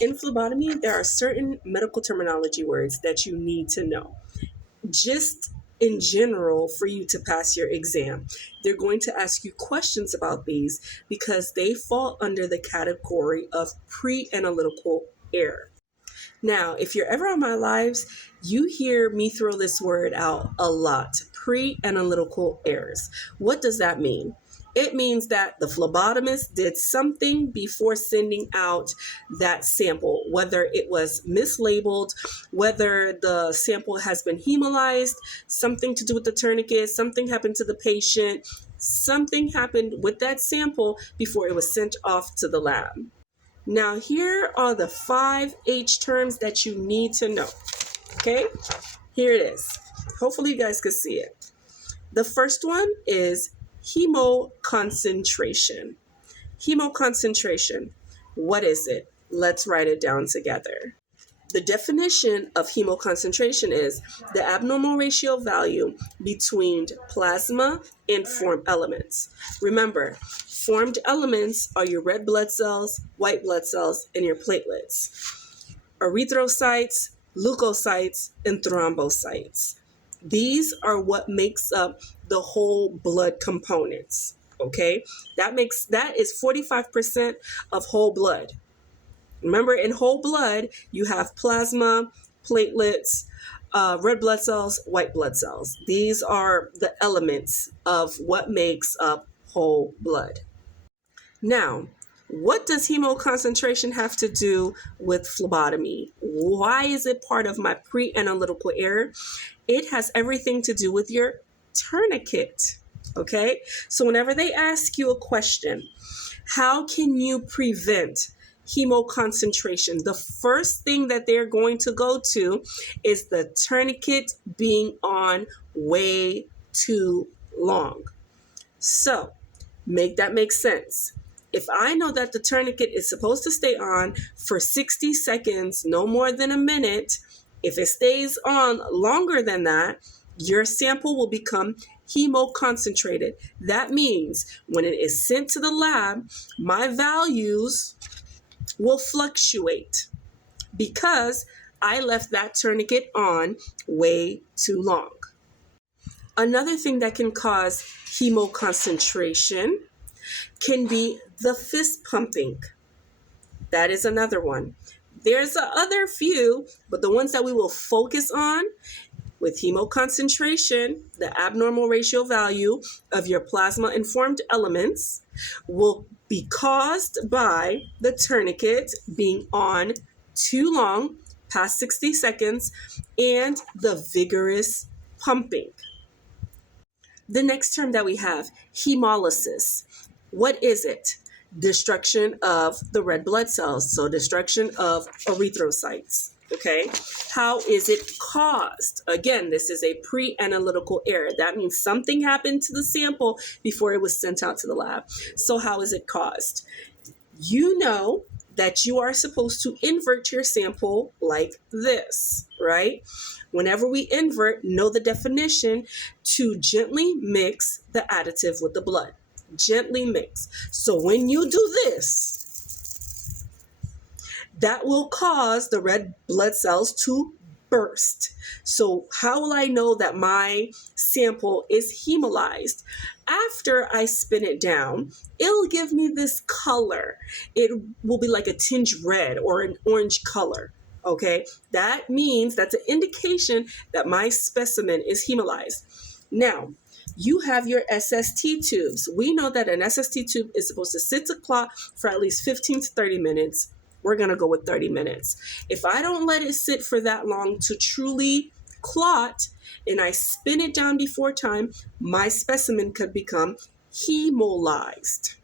In phlebotomy, there are certain medical terminology words that you need to know. Just in general, for you to pass your exam, they're going to ask you questions about these because they fall under the category of pre-analytical error. Now, if you're ever on my lives, you hear me throw this word out a lot, pre-analytical errors. What does that mean? It means that the phlebotomist did something before sending out that sample, whether it was mislabeled, whether the sample has been hemolyzed, something to do with the tourniquet, something happened to the patient, something happened with that sample before it was sent off to the lab. Now, here are the 5 H terms that you need to know. Okay, here it is. Hopefully you guys can see it. The first one is hemoconcentration. Hemoconcentration. What is it? Let's write it down together. The definition of hemoconcentration is the abnormal ratio value between plasma and formed elements. Remember, formed elements are your red blood cells, white blood cells, and your platelets. Erythrocytes, leukocytes, and thrombocytes. These are what makes up the whole blood components, okay? That is 45% of whole blood. Remember, in whole blood, you have plasma, platelets, red blood cells, white blood cells. These are the elements of what makes up whole blood. Now, what does hemoconcentration have to do with phlebotomy? Why is it part of my pre-analytical error? It has everything to do with your tourniquet, okay? So whenever they ask you a question, how can you prevent hemoconcentration? The first thing that they're going to go to is the tourniquet being on way too long. So make that make sense. If I know that the tourniquet is supposed to stay on for 60 seconds, no more than a minute, if it stays on longer than that, your sample will become hemoconcentrated. That means when it is sent to the lab, my values will fluctuate because I left that tourniquet on way too long. Another thing that can cause hemoconcentration can be the fist pumping. That is another one. There's other few, but the ones that we will focus on with hemoconcentration, the abnormal ratio value of your plasma-informed elements will be caused by the tourniquet being on too long, past 60 seconds, and the vigorous pumping. The next term that we have, hemolysis. What is it? Destruction of the red blood cells, so destruction of erythrocytes. Okay, how is it caused? Again, this is a pre-analytical error. That means something happened to the sample before it was sent out to the lab. So how is it caused? You know that you are supposed to invert your sample like this, right? Whenever we invert, know the definition: to gently mix the additive with the blood. Gently mix. So when you do this, that will cause the red blood cells to burst. So how will I know that my sample is hemolyzed? After I spin it down, it'll give me this color. It will be like a tinge red or an orange color. Okay, that means that's an indication that my specimen is hemolyzed. Now, you have your SST tubes. We know that an SST tube is supposed to sit to clot for at least 15 to 30 minutes. We're going to go with 30 minutes. If I don't let it sit for that long to truly clot and I spin it down before time, my specimen could become hemolyzed.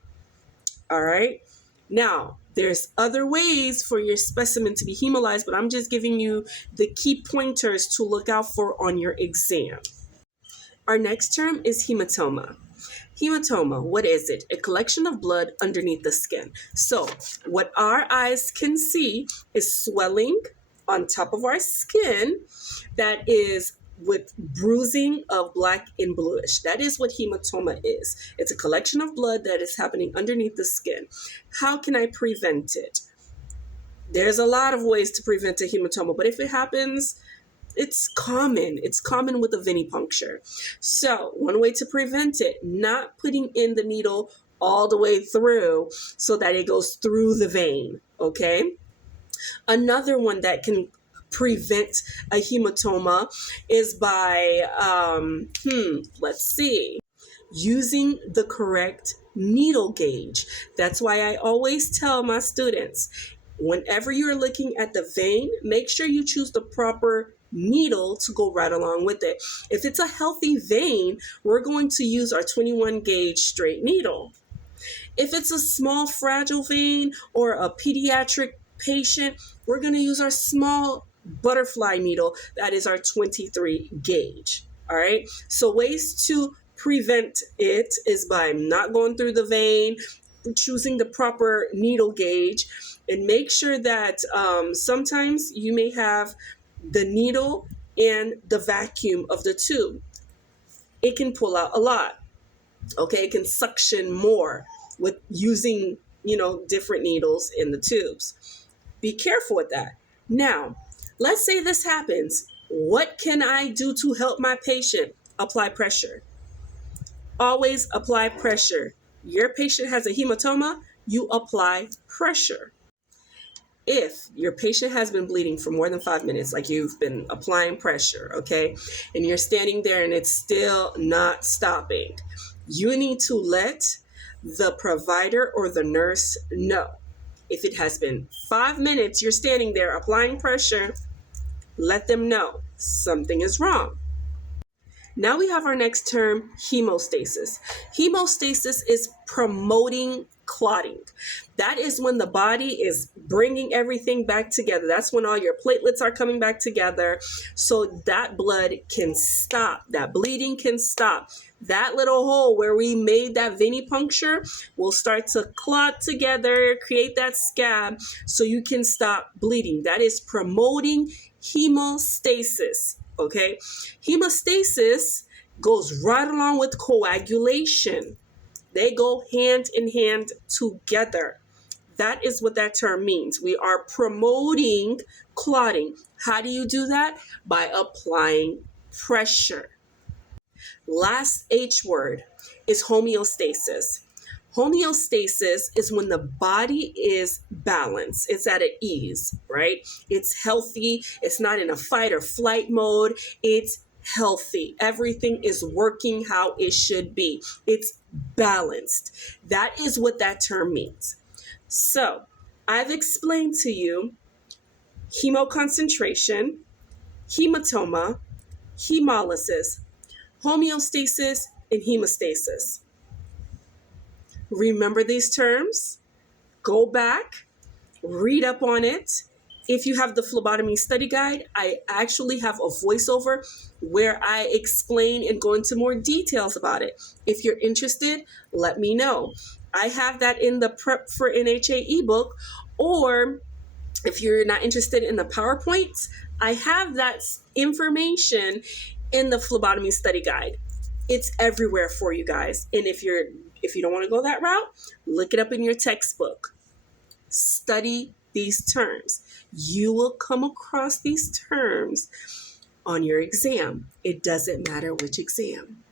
All right. Now, there's other ways for your specimen to be hemolyzed, but I'm just giving you the key pointers to look out for on your exam. Our next term is hematoma. Hematoma, what is it? A collection of blood underneath the skin. So what our eyes can see is swelling on top of our skin that is with bruising of black and bluish. That is what hematoma is. It's a collection of blood that is happening underneath the skin. How can I prevent it? There's a lot of ways to prevent a hematoma, but if it happens, it's common. It's common with a venipuncture. So one way to prevent it, not putting in the needle all the way through so that it goes through the vein, okay? Another one that can prevent a hematoma is by, using the correct needle gauge. That's why I always tell my students, whenever you're looking at the vein, make sure you choose the proper needle to go right along with it. If it's a healthy vein, we're going to use our 21 gauge straight needle. If it's a small fragile vein or a pediatric patient, we're going to use our small butterfly needle. That is our 23 gauge. All right. So ways to prevent it is by not going through the vein, choosing the proper needle gauge, and make sure that sometimes you may have the needle and the vacuum of the tube. It can pull out a lot. Okay, it can suction more with using, different needles in the tubes. Be careful with that. Now, let's say this happens. What can I do to help my patient? Apply pressure. Always apply pressure. Your patient has a hematoma, you apply pressure. If your patient has been bleeding for more than 5 minutes, like you've been applying pressure, okay, and you're standing there and it's still not stopping, you need to let the provider or the nurse know. If it has been 5 minutes, you're standing there applying pressure, let them know something is wrong. Now we have our next term, hemostasis. Hemostasis is promoting clotting. That is when the body is bringing everything back together. That's when all your platelets are coming back together so that blood can stop. That bleeding can stop. That little hole where we made that venipuncture will start to clot together, create that scab so you can stop bleeding. That is promoting hemostasis. Okay, hemostasis goes right along with coagulation. They go hand in hand together. That is what that term means. We are promoting clotting. How do you do that? By applying pressure. Last H word is homeostasis. Homeostasis is when the body is balanced. It's at ease, right? It's healthy. It's not in a fight or flight mode. It's healthy. Everything is working how it should be. It's balanced. That is what that term means. So I've explained to you hemoconcentration, hematoma, hemolysis, homeostasis, and hemostasis. Remember these terms, go back, read up on it. If you have the phlebotomy study guide, I actually have a voiceover where I explain and go into more details about it. If you're interested, let me know. I have that in the Prep for NHA ebook, or if you're not interested in the PowerPoints, I have that information in the phlebotomy study guide. It's everywhere for you guys. And if you don't want to go that route, look it up in your textbook. Study these terms. You will come across these terms on your exam. It doesn't matter which exam.